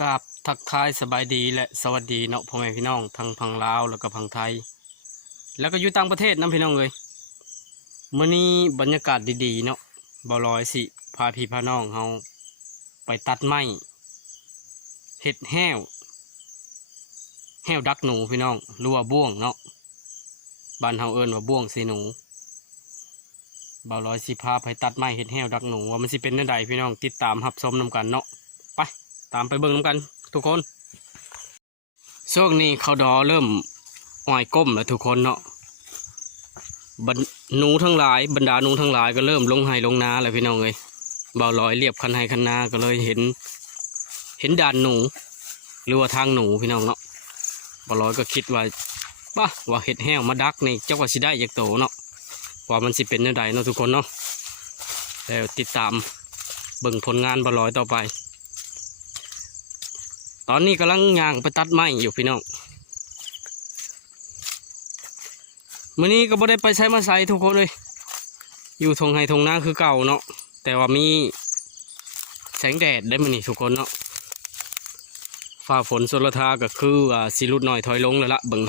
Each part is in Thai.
กราบทักทายสบายดีและสวัสดีเนาะพ่อแม่พี่น้องทั้งพังลาวแล้วก็พังไทยแล้วก็อยู่ต่างประเทศนะพี่น้องเลยมื้อนี้บรรยากาศดีๆเนาะบ่ลอยสิพาพี่พาน้องเฮาไปตัดไม้เห็ดแห้วดักหนูพี่น้องหรือว่าบ่วงเนาะบ้านเฮาเอิ้นว่าบ่วงสีหนูบ่ลอยสิพาไปตัดไม้เห็ดแห้วดักหนูว่ามันสิเป็นจังไดพี่น้องติดตามรับชมนำกันเนาะไปตามไปเบิ่งนำกันทุกคนช่วงนี้เขาดอเริ่มอ่อยก้มแล้วทุกคนเนาะหนูทั้งหลายบรรดาหนูทั้งหลายก็เริ่มลงไห้ลงนาแล้วพี่น้องเลยบ่าวลอยเรียบคันไห้คันนาก็เลยเห็นด่านหนูหรือว่าทางหนูพี่น้องเนาะบ่าวลอยก็คิดว่าว่าเห็ดแห้วมาดักนี่เจ้าว่าสิได้จากโตเนาะว่ามันสิเป็นจังไดเนาะทุกคนเนาะแล้วติดตามเบิ่งผลงานบ่าวลอยต่อไปตอนนี้กำลังย่างไปตัดไม้อยู่พี่น้องมื้อนี้ก็บ่ได้ไปใช้มาใส่ทุกคนเลยอยู่ทงไห้ทงนาคือเก่าเนาะแต่ว่ามีแสงแดดได้มื้อนี้ทุกคนเนาะฟ้าฝนสลทาก็คือสิลุดหน่อยถอยลงแล้วละเบิ่ง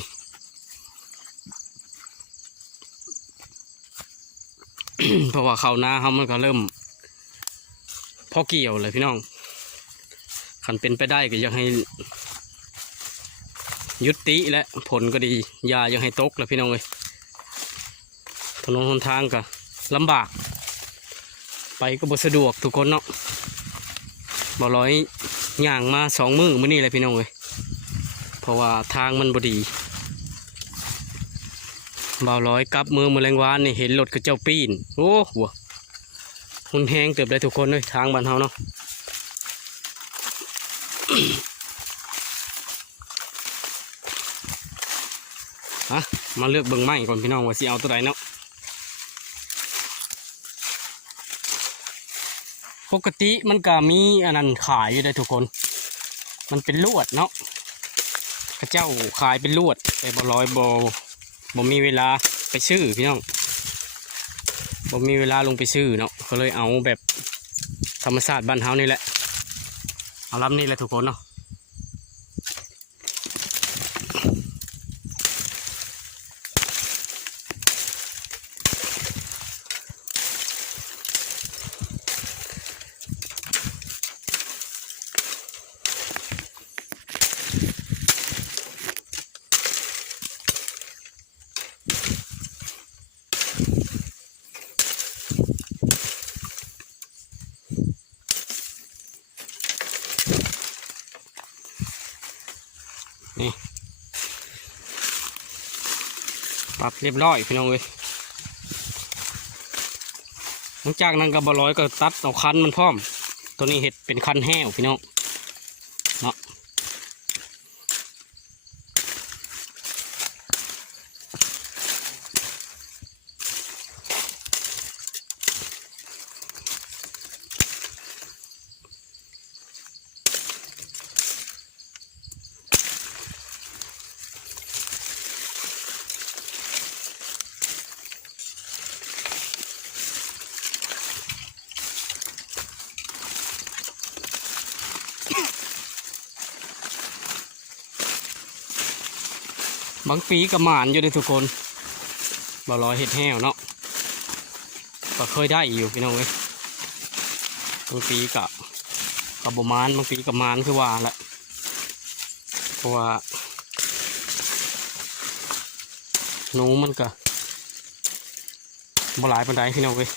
เพราะว่าข้าวนาเฮามันก็เริ่มพอเกี่ยวเลยพี่น้องคันเป็นไปได้ก็อยากให้ยุติและผลก็ดียาอยากให้ตกแล้วพี่น้องเลยถนนหนทางก็ลำบากไปก็บ่สะดวกทุกคนเนาะบ่ร้อยย่างมา2 มื้อมื้อนี้แหละพี่น้องเลยเพราะว่าทางมันบ่ดีบ่าวร้อยกลับมือแมลงวานนี่เห็นรถกระเจ้าปีนโอ้โหหุ่นแห้งเกือบได้ทุกคนเลยทางบ้านเฮาเนาะ มาเลือกเบิ่งไม้ก่อนพี่น้องว่าสิเอาตัวใดเนาะปกติมันก็มีอันนั้นขายอยู่ได้ทุกคนมันเป็นลวดเนาะกระเจ้าขายเป็นลวดแต่บ่ร้อยบ่มีเวลาไปซื้อพี่น้องบ่มีเวลาลงไปซื้อเนาะก็เลยเอาแบบธรรมชาติบ้านเฮานี่แหละเอาลำนี่แหละทุกคนเนาะนี่ปรับเรียบร้อยพี่น้องเลยหลังจากนั้นก็บ่ร้อยก็ตัดเอาคันมันพร้อมตัวนี้เห็ดเป็นคันแห้วพี่น้องเนาะบางปีก็หมานอยู่เลยทุกคนบ่ร้อยเห็ดแห้วเนาะก็เคยได้อยู่พี่น้องเว้ยบางปีกับบ่มานบางปีกับมานคือว่าแหละเพราะว่าหนูมันก็บ่หลายปานใดพี่น้องเว้ย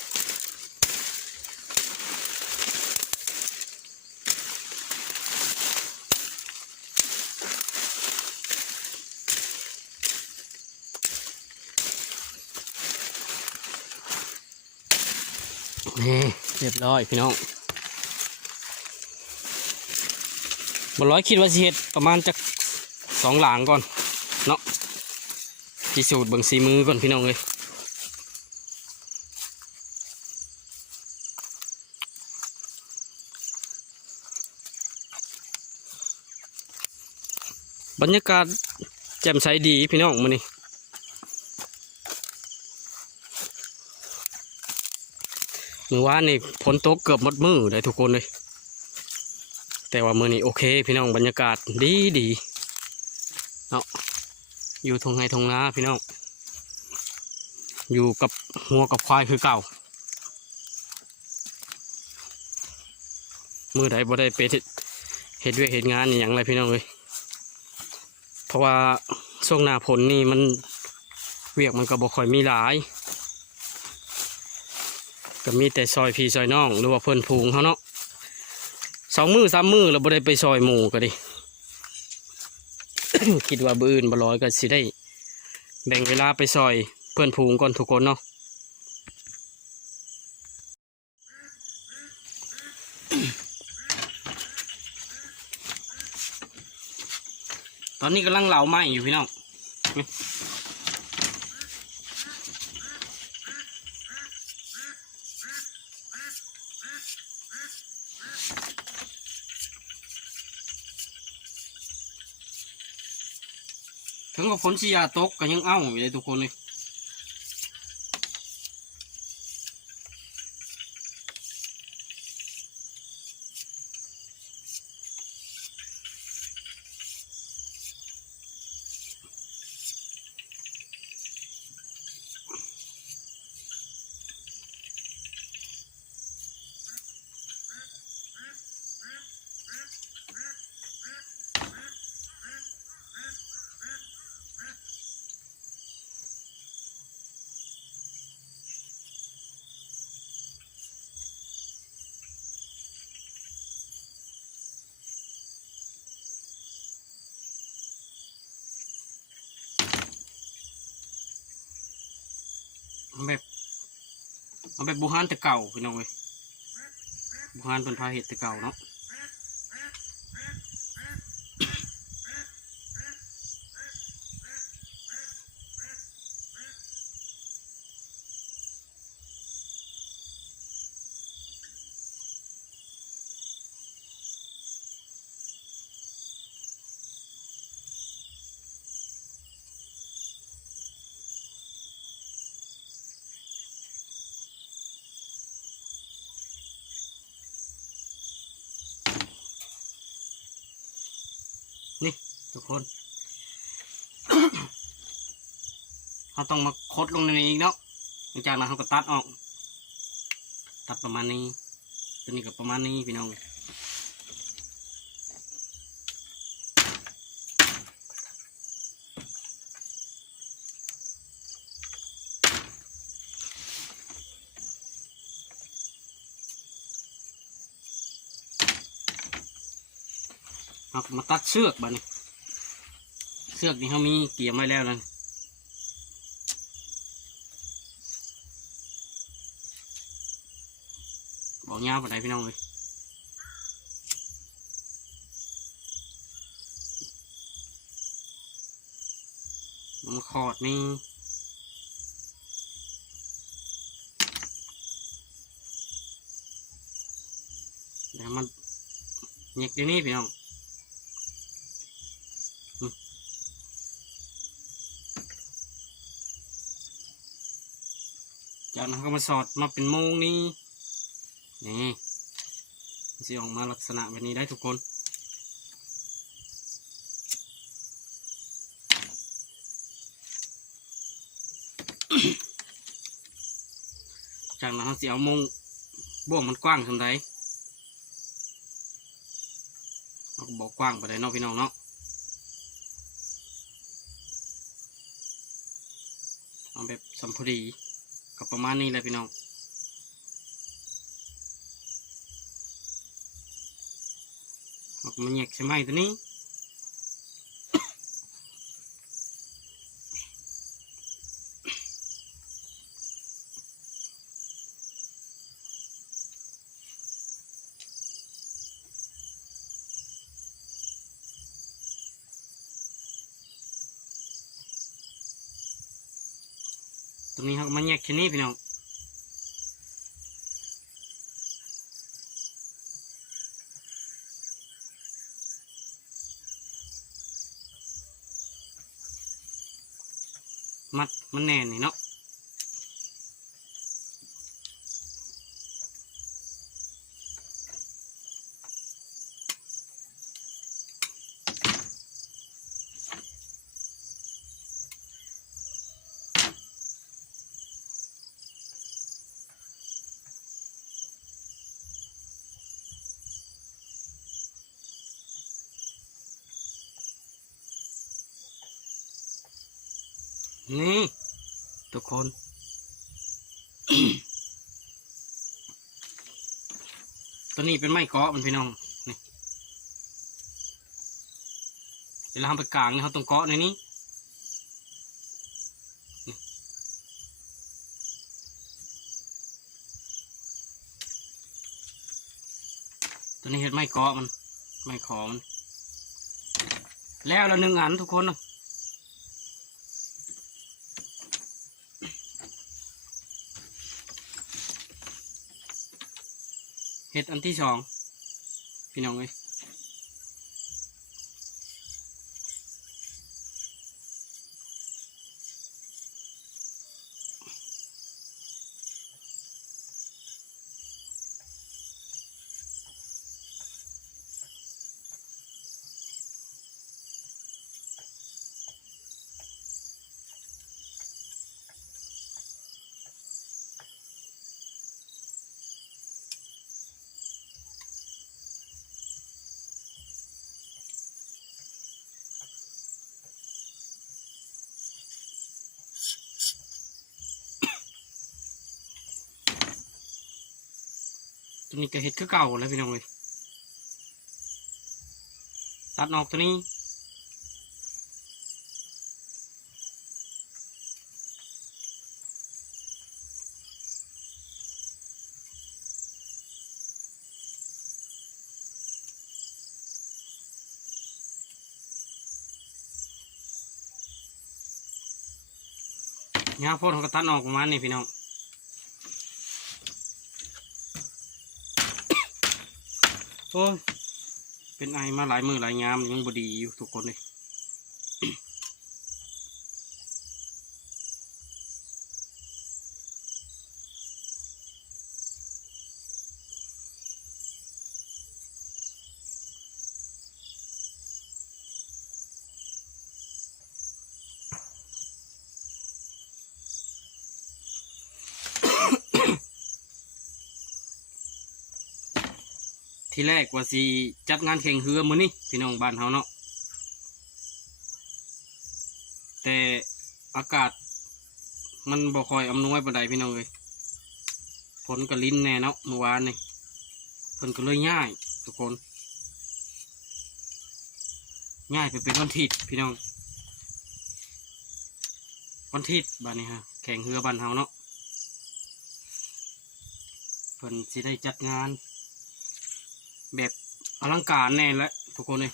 นี่เรียบร้อยพี่น้องบ่ร้อยคิดว่าสิเฮ็ดประมาณจัก2 หลางก่อนเนาะพิสูจน์เบิ่งสีมือก่อนพี่น้องเลยบรรยากาศแจ่มใสดีพี่น้องมื้อนี้มื้อวานนี่ฝนตกเกือบหมดมื้อได้ทุกคนเลย แต่ว่ามื้อนี้โอเคพี่น้องบรรยากาศดีดีเนาะอยู่ทงไห้ทงนาพี่น้องอยู่กับหัวกับควายคือเก่ามือใดบ่ได้ไปเฮ็ดเวียกเฮ็ดงานอหย่างไรพี่น้องเลยเพราะว่าช่วงหน้าฝนนี่มันเวียกมันก็บ่ค่อยมีหลายก็มีแต่ซอยพี่ซอยน้องหรือว่าเพิ่นผูงเขาเนาะ2 มื้อ 3 มื้อเราบ่ได้ไปซอยหมู่ก็ดิ คิดว่าบื้ออื่นบ่ร้อยก็สิได้แบ่งเวลาไปซอยเพื่อนผูงก่อนทุกคนเนาะ ตอนนี้กำลังเหลาไม้อยู่พี่น้องถึงกับฝนสิยาตกก็ยังเอ้าอยู่เลยทุกคนเลยเอาแบบบูฮานแต่เก่าพี่น้องเลยบูฮานเป็นพาเห็ดแต่เก่าเนาะนี่ทุกคน เขาต้องมาคดลงในนี้อีกเนาะหลังจากนั้นเขาก็ตัดออกตัดประมาณนี้ตัวนี้ก็ประมาณนี้พี่น้องเอามาตัดเชือกบ้านี้เชือกนี่เขามีเกี่ยวไว้แล้วนะบอกยาวไปไหนพี่น้องเลยมันขอดนี่เดี๋ยวมันเหยียกอยู่นี่พี่น้องจากนั้นก็มาสอดมาเป็นโมงนี่นี่จะออกมาลักษณะแบบนี้ได้ทุกคนจากนั้นเราจะเอาโมงบ่วงมันกว้างเท่าไหร่เราก็บอกกว้างไปเลยเนาะพี่น้องเนาะเอาแบบสัมพอดีกับประมาณนี้เลยพี่น้องมันแยกใช่ไหมตัวนี้เขามันแยกแค่นี้พี่น้องมัดมันแน่นนี่เนาะ นี่ทุกคน ตัวนี้เป็นไม้เกาะมันพี่น้องนี่เดี๋ยวเราทำไปกลางนี่เขาตรงเกาะในนี้ตัวนี้เห็ดไม้เกาะมันไม้ขอมันแล้วเรา1 อันทุกคนนะเห็ดอันที่2พี่น้องเอ้ยตัวนี้ก็เห็ดคือเก่าแล้วพี่น้องเลยตัดออกตัวนี้ยาโพดเขาก็ตัดออกประมาณนี้พี่น้องโอ้ยเป็นไอมาหลายมือหลายยามยังบดีอยู่ทุกคนเลยที่แรกว่าสิจัดงานแข่งเรือมื้อนี้พี่น้องบ้านเฮาเนาะแต่อากาศมันบ่ค่อยอำนวยปานใดพี่น้องเลยฝนก็ลิ้นแน่เนาะเมื่อวานนี่เพิ่นก็เลยง่ายทุกคนง่ายไปเป็นวันอาทิตย์พี่น้องวันอาทิตย์บ้านนี้ฮะแข่งเรือบ้านเฮาเนาะเพิ่นสิได้จัดงานแบบอลังการแน่แล้วทุกคนเลย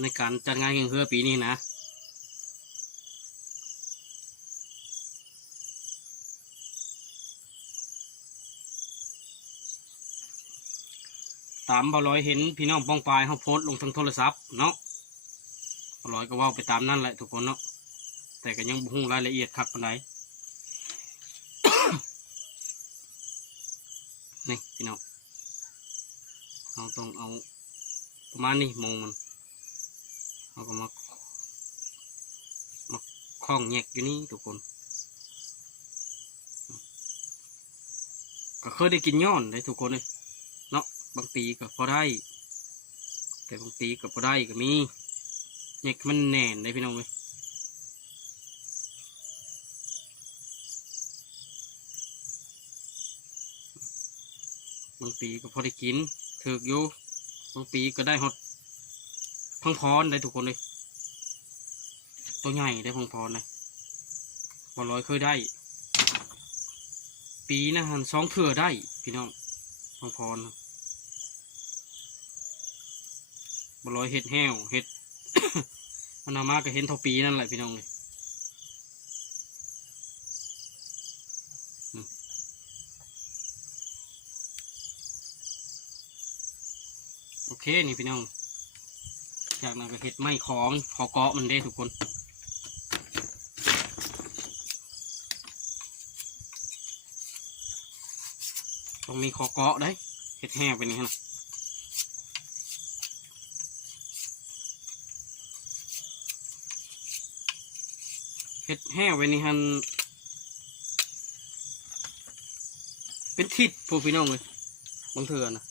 ในการจัดงานแข่งเรือปีนี้นะตามบ่ร้อยเห็นพี่น้องป้องปลายเขาโพสต์ลงทางโทรศัพท์เนาะบ่ร้อยก็ว่าไปตามนั่นแหละทุกคนเนาะแต่ก็ยังบ่ฮู้รายละเอียดครับปานใด นี่พี่น้องเราต้องเอาประมาณนี้มองมันเราก็มาคล้องแยกอยู่นี่ทุกคนก็เคยได้กินย้อนเลยทุกคนเลยเนาะบางปีก็พอได้แต่บางปีก็พอได้ก็มีแยกมันแน่นเลยพี่น้องเลยบางปีก็พอได้กินถือกอยู่บางปีก็ได้หดพังพรได้ทุกคนเลยตัวใหญ่ได้พังพรเลยบอลอยเคยได้ปีนะฮัน2 เถื่อได้พี่น้องพังพรบอลอยเห็ดแห้วเห็ด มันเอามาก็เห็นเท่าปีนั่นแหละพี่น้องเลยโอเคนี่พี่น้องจากนั้นก็เห็ดไม้ของขอเกาะมันได้ทุกคนต้องมีขอเกาะได้เห็ดแห้วไปนี่ฮะเห็ดแห้วไปนี่ฮันเป็นทิศพวกพี่น้องเลยบางเถื่อนะ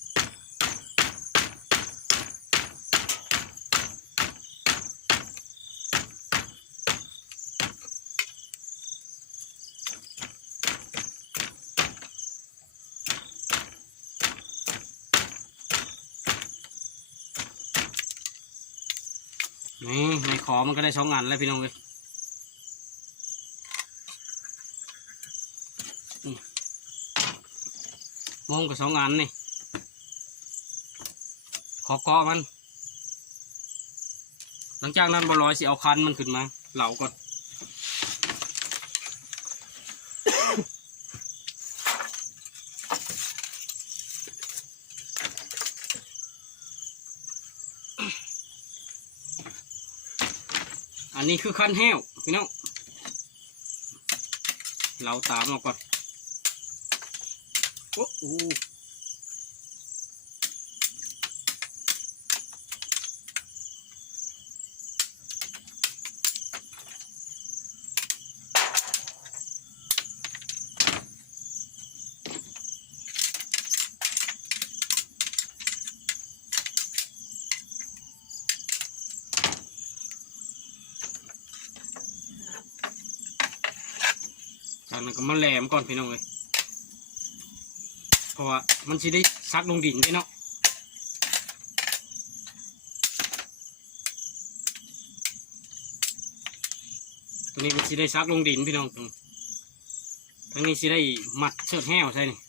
นี่ในขอมันก็ได้2 อันแล้วพี่น้องเลยมองกับ2 อันนี่ขอเกาะมันหลังจากนั้นบ่ร้อยสิเอาคันมันขึ้นมาเหลาก่อนอันนี้คือคันแห้วพี่น้องเราตามเอาก่อนโอ้โหจากนั้นก็มาแหลมก่อนพี่น้องเลยเพราะว่ามันจะได้ซักลงดินได้เนาะตัวนี้มันจะได้ซักลงดินพี่น้องทั้งนี้จะได้มัดเชือกแห้วใช่นี่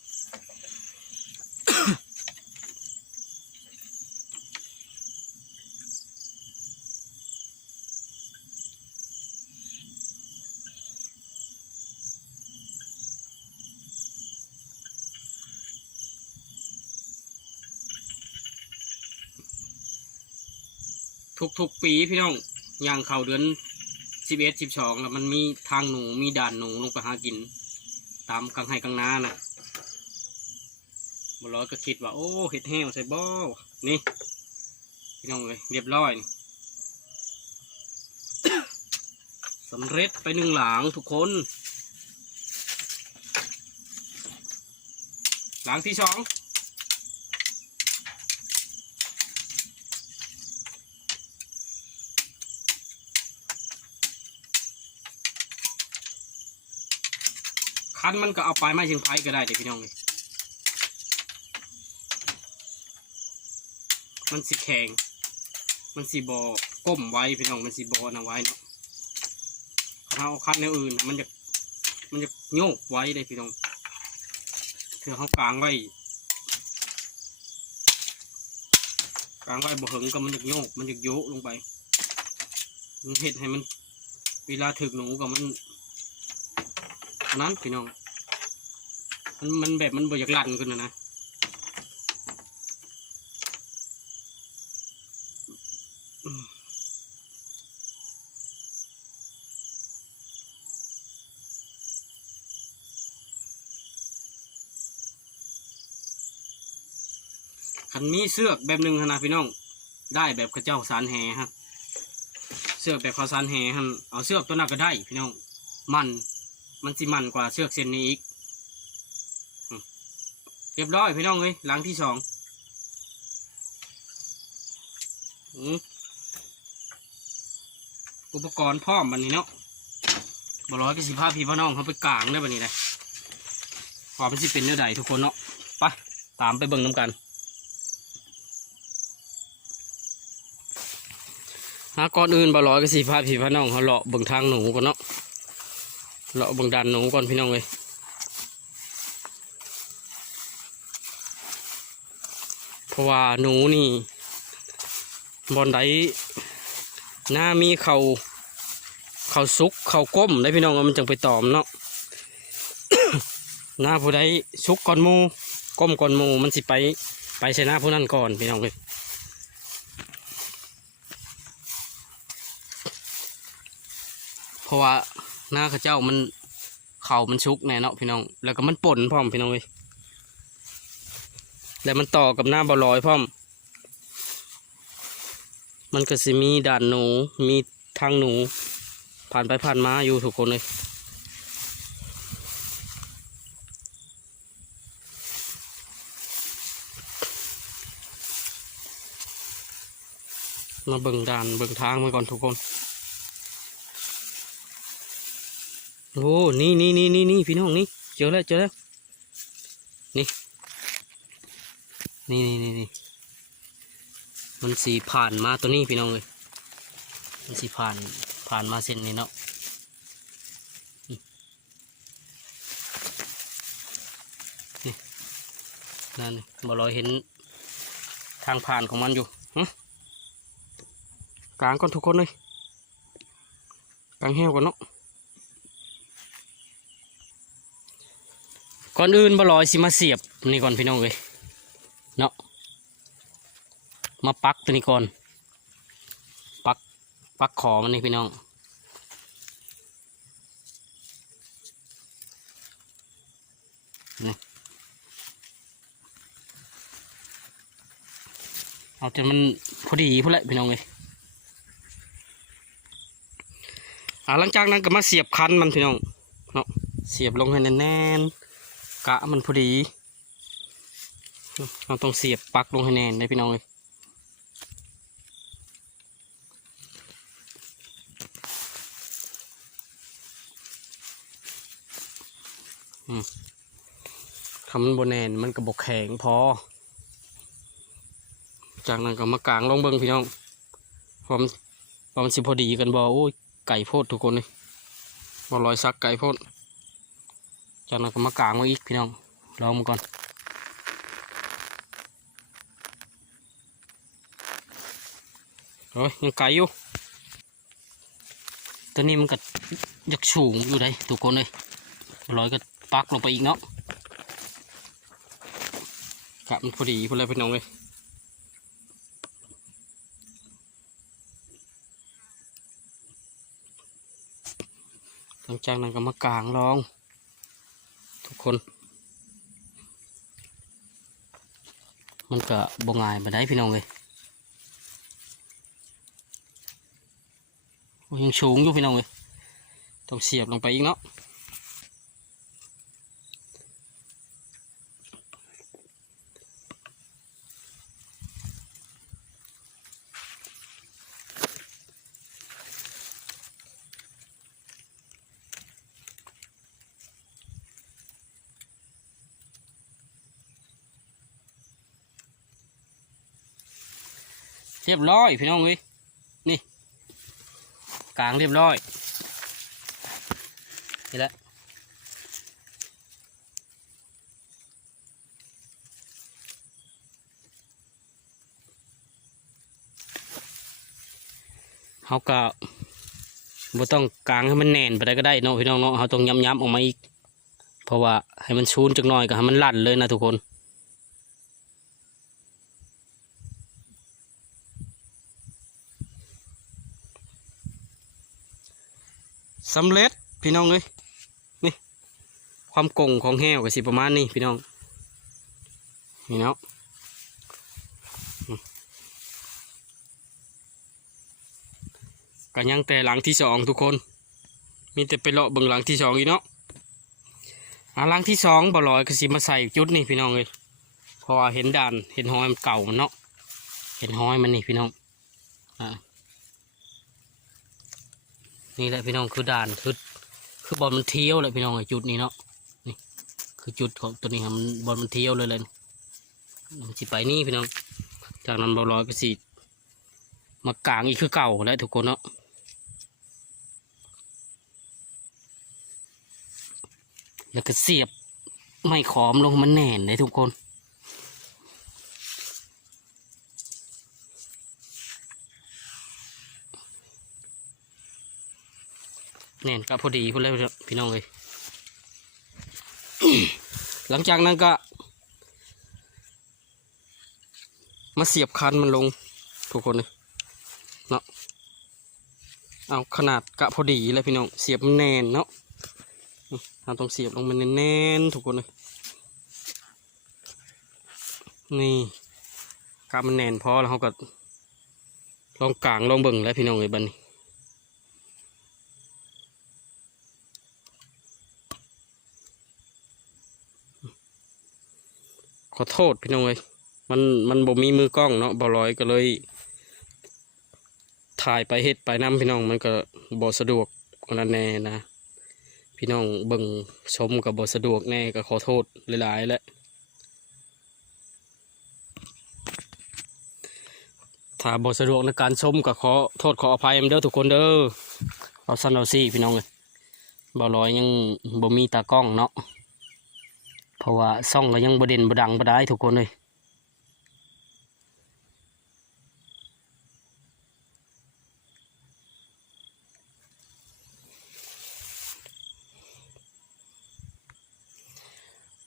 ทุกปีพี่น้องอย่างเข้าเดือน11 12แล้วมันมีทางหนูมีด่านหนูลงไปหากินตามกลางไร่กลางนานะบ่ร้อยก็คิดว่าโอ้เห็ดแห้วใส่บ่อนี่พี่น้องเลยเรียบร้อยนี่ สำเร็จไป1 หลังทุกคนหลังที่ 2คันมันก็เอาไปไม้เชียงไผ่ก็ได้เด็กพี่น้องเลยมันสิแข็งมันสิบอก้มไว้พี่น้องมันสิบอนะไว้เนาะถ้าเอาคันแนวอื่นมันจะโยกไว้ได้พี่น้องคือเขากางไว้บ่หึงก็มันจะโยกมันจะโยกลงไปมันเห็ดให้มันเวลาถึกหนูกับมันนั้นพี่น้องมันแบบมันบ่อยากลั่นขึ้นนะคันมีเสือกแบบหนึ่งนะพี่น้องได้แบบข้าเจ้าสารแห่ฮะเสือกแบบข้าสารแห่ฮะเอาเสือกตัวนั้นก็ได้พี่น้องมันสิมันกว่าเสือกเส้นนี้อีกเรียบร้อยพี่น้องเลยหลังที่ 2อุปกรณ์พร้อมบันนี้เนาะบ่ร้อยก็สิพาพี่น้องเขาไปกลางได้บันนี้เลยพอมันสิเป็นเนื้อใดทุกคนเนาะไปตามไปเบิ่งน้ำกันก่อนอื่นบ่ร้อยก็สิพาพี่น้องเขาเลาะเบิ่งทางหนูก่อนเนาะเลาะเบิ่งดันหนูก่อนพี่น้องเลยเพราะว่าหนูนี่บอนไดหน้ามีเขาซุกเขาก้มได้พี่น้องมันจังไปตอมเนาะ หน้าผู้ใดซุกก่อนมูก้มก่อนมูมันสิไปใส่หน้าผู้นั้นก่อนพี่น้องเลยเพราะว่าหน้าข้าเจ้ามันมันซุกแน่เนาะพี่น้องแล้วก็มันป่นพร้อมพี่น้องเลยแล้วมันต่อกับหน้าบ่ลอยพร้อมมันก็สิมีด่านหนูมีทางหนูผ่านไปผ่านมาอยู่ทุกคนเลยมาเบิ่งด่านเบิ่งทางไปก่อนทุกคนโอ้นี่พี่น้องนี่เจอแล้วนี่มันสีผ่านมาตัวนี้พี่น้องเลย มันสิผ่านมาเส้นนี้เนาะนี่นั่นนี่บ่ลอยเห็นทางผ่านของมันอยู่กลางก่อนทุกคนเลยกลางแห้วก่อนเนาะก่อนอื่นบ่ลอยสิมาเสียบนี่ก่อนพี่น้องเลยเนาะมาปักตัวนี้ก่อนปักขอมันนี่พี่น้องนี่เอาจนมันพอดีพุ่นแหละพี่น้องเลยหลังจากนั้นก็มาเสียบคันมันพี่น้องเนาะเสียบลงให้แน่นๆกะมันพอดีเราต้องเสียบปักลงให้แน่นเลยพี่น้องเลยทำมันบนแน่นมันกระบอกแข็งพอจากนั้นก็มากางลงเบิ้งพี่น้องความสิพอดีกันบ่โอ้ยไก่โพดทุกคนเลยบ่ลอยซักไก่โพดจากนั้นก็มากางไว้อีกพี่น้องลองมาก่อนโอ้ยยังไก่อยู่ตัวนี้มันก็ยักสูงอยู่ได้ทุกคนเลยลอยก็ปักลงไปอีกเนาะกะมันพอดีพอเลยพี่น้องเลยหลังจากนั้นก็มากางลองทุกคนมันก็บ่ง่ายมาได้พี่น้องเลยยังสูงอยู่พี่น้องเลยต้องเสียบลงไปอีกเนาะเรียบร้อยพี่น้องเลยนี่กลางเรียบร้อยนี่แหละเขาก็บ่ต้องกลางให้มันแน่นไปได้ก็ได้เนาะพี่น้องเนาะเขาต้องย้ำๆออกมาอีกเพราะว่าให้มันชูนจักหน่อยก็ให้มันลั่นเลยนะทุกคนสำเร็จพี่น้องเลยนี่ความกงของแห้วก็สิประมาณนี้พี่น้องนี่เนาะก็ยังแต่หลังที่สองทุกคนมีแต่ไปเลาะเบิ่งหลังที่สองอีกเนาะหลังที่สองบ่ลอยก็สิมาใส่จุดนี่พี่น้องเลยเพราะว่าเห็นด่านเห็นห้อยมันเก่ามันเนาะเห็นห้อยมันนี่พี่น้องนี่แหละพี่น้องคือด่านคือบอลมันเที่ยวเลยพี่น้องไอ้จุดนี้เนาะนี่คือจุดของตัวนี้ครับมันบอลมันเที่ยวเลยมันสิไปนี่พี่น้องจากนั้นบ่ลอยก็สิมากางอีกคือเก่าแล้วทุกคนเนาะแล้วก็เสียบไม่ขอมลงมันแน่นเลยทุกคนแน่นก็พอดีพูดแล้วพี่น้องเลย หลังจากนั้นก็มาเสียบคันมันลงทุกคนเลยเนาะเอาขนาดกะพอดีเลยพี่น้องเสียบมันแน่นเนาะเราต้องเสียบลงมันแน่นทุกคนเลยนี่กะมันแน่นพอแล้วเขาก็ลองกลางลองเบิ่งแล้วพี่น้องเลยบัดนี้ขอโทษพี่น้องเลยมันบ่มีมือกล้องเนาะบ่ลอยก็เลยถ่ายไปเฮ็ดไปน้ำพี่น้องมันก็บ่สะดวกนั่นแน่นะพี่น้องเบิ่งชมกับบ่สะดวกแน่ก็ขอโทษหลายๆแหละ ถ้าบ่สะดวกในการชมก็ขอโทษขออภัยเด้อทุกคนเด้อเอาสั้นเอาซี่พี่น้องเลยบ่ร้อยยังบ่มีตากล้องเนาะเพราะว่าซ่องก็ยังบ่เด่นบ่ดังบ่ได้ทุกคนเลย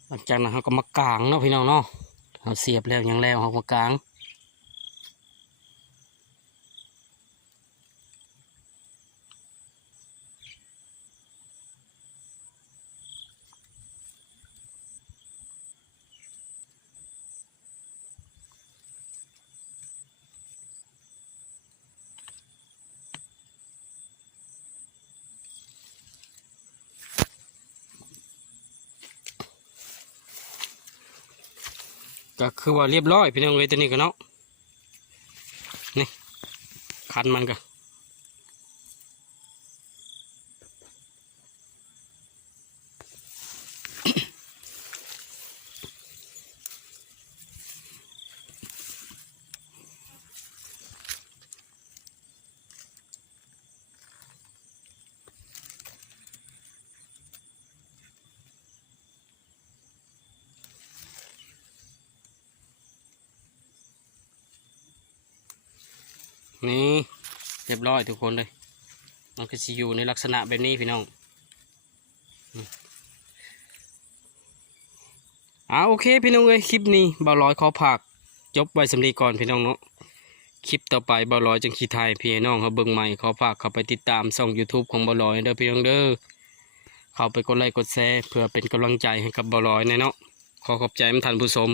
หลังจากนั้นเราก็มากางเนาะพี่น้องเนาะเราเสียบแล้วยังแล้วเรามากางก็คือว่าเรียบร้อยพี่น้องเลยตัวนี้ก็เนาะนี่คันมันก็นี่เรียบร้อยทุกคนเลยมันก็จะอยู่ในลักษณะแบบนี้พี่น้องโอเคพี่น้องเอ้ยคลิปนี้บ่าวร้อยขอฝากจบไว้สำนีก่อนพี่น้องเนาะคลิปต่อไปบ่าวร้อยจังขี้ไทยพี่น้องเขาเบิ่งใหม่ขอฝากเข้าไปติดตามช่อง YouTube ของบ่าวร้อยเด้อพี่น้องเด้อเข้าไปกดไลค์กดแชร์เพื่อเป็นกำลังใจให้กับบ่าวร้อยแน่เนาะขอขอบใจท่านผู้ชม